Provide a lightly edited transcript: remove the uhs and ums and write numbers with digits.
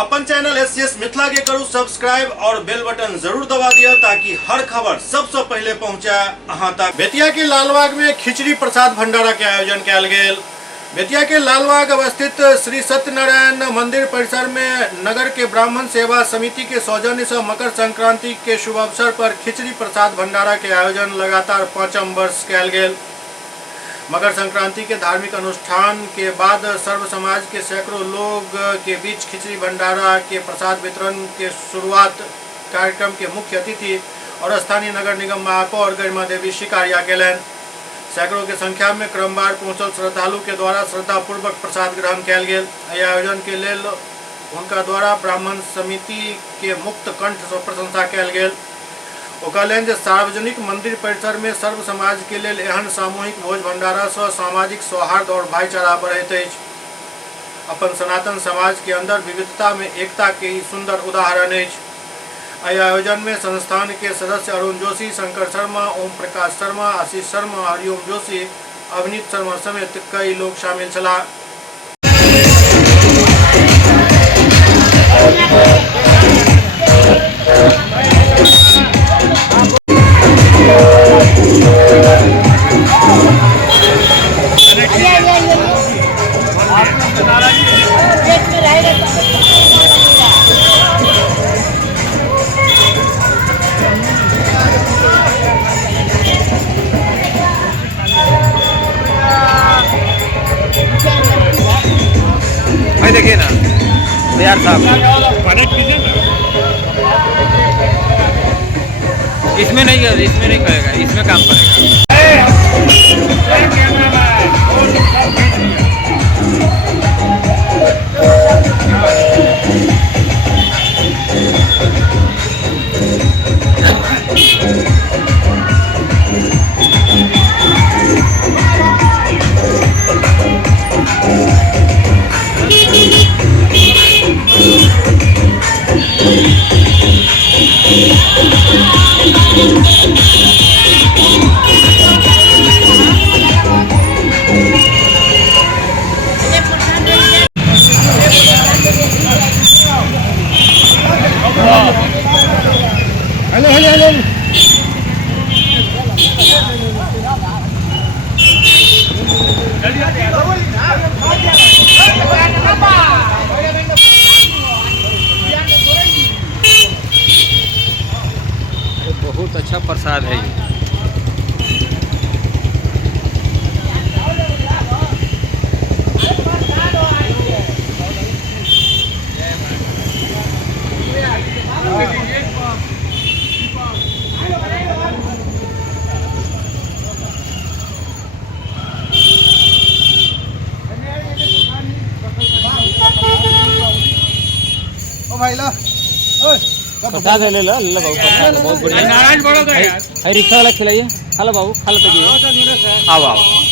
अपन channel SCS Mithila के करू subscribe और बेल बटन जरूर दबा दिया ताकि हर खबर सबसे पहले पहुंचा अहां तक। बेतिया के लालबाग में खिचड़ी प्रसाद भंडारा के आयोजन कयल गेल। बेतिया के लालबाग अवस्थित श्री सत्यनारायण मंदिर परिसर में नगर के ब्राह्मण सेवा समिति के सौजन्य से मकर संक्रांति के शुभ अवसर पर खिचड़ी प्रसाद भंडारा के आयोजन लगातार 5म वर्ष कयल गेल। मकर संक्रांति के धार्मिक अनुष्ठान के बाद सर्व समाज के सैकड़ों लोग के बीच खिचड़ी भंडारा के प्रसाद वितरण के शुरुआत कार्यक्रम के मुख्य अतिथि और स्थानीय नगर निगम महापौर गरिमा देवी शिकारिया केलन। सैकड़ों के संख्या में क्रमवार पहुंचल श्रद्धालु के द्वारा श्रद्धापूर्वक प्रसाद ग्रहण कयल गेल। एहि आयोजन के लेल उनका द्वारा ब्राह्मण समिति के मुक्त कंठ से प्रशंसा कयल गेल। ओ कहलनि जे सार्वजनिक मंदिर परिसर में सर्व समाज के लेल एहन सामूहिक भोज भंडारा से सामाजिक सौहार्द और भाईचारा बढ़ैत अछि। अपन सनातन समाज के अंदर विविधता में एकता के ही सुंदर उदाहरण अछि। एहि आयोजन में संस्थान के सदस्य अरुण जोशी, शंकर शर्मा, ओम प्रकाश शर्मा, आशीष शर्मा, हरिओम जोशी, अवनीत शर्मा समेत कई लोग शामिल छलाह। भाई देखिए ना यार साहब, इसमें नहीं करेगा, इसमें काम करेगा। हेलो बहुत अच्छा प्रसाद है ये। भाई ला प्रसाद ले लो बाबू, बहुत बढ़िया। नाराज बड़ो तो यार, रिक्शा वाला खिलाइए। हेलो बाबू, खा लो तो आओ।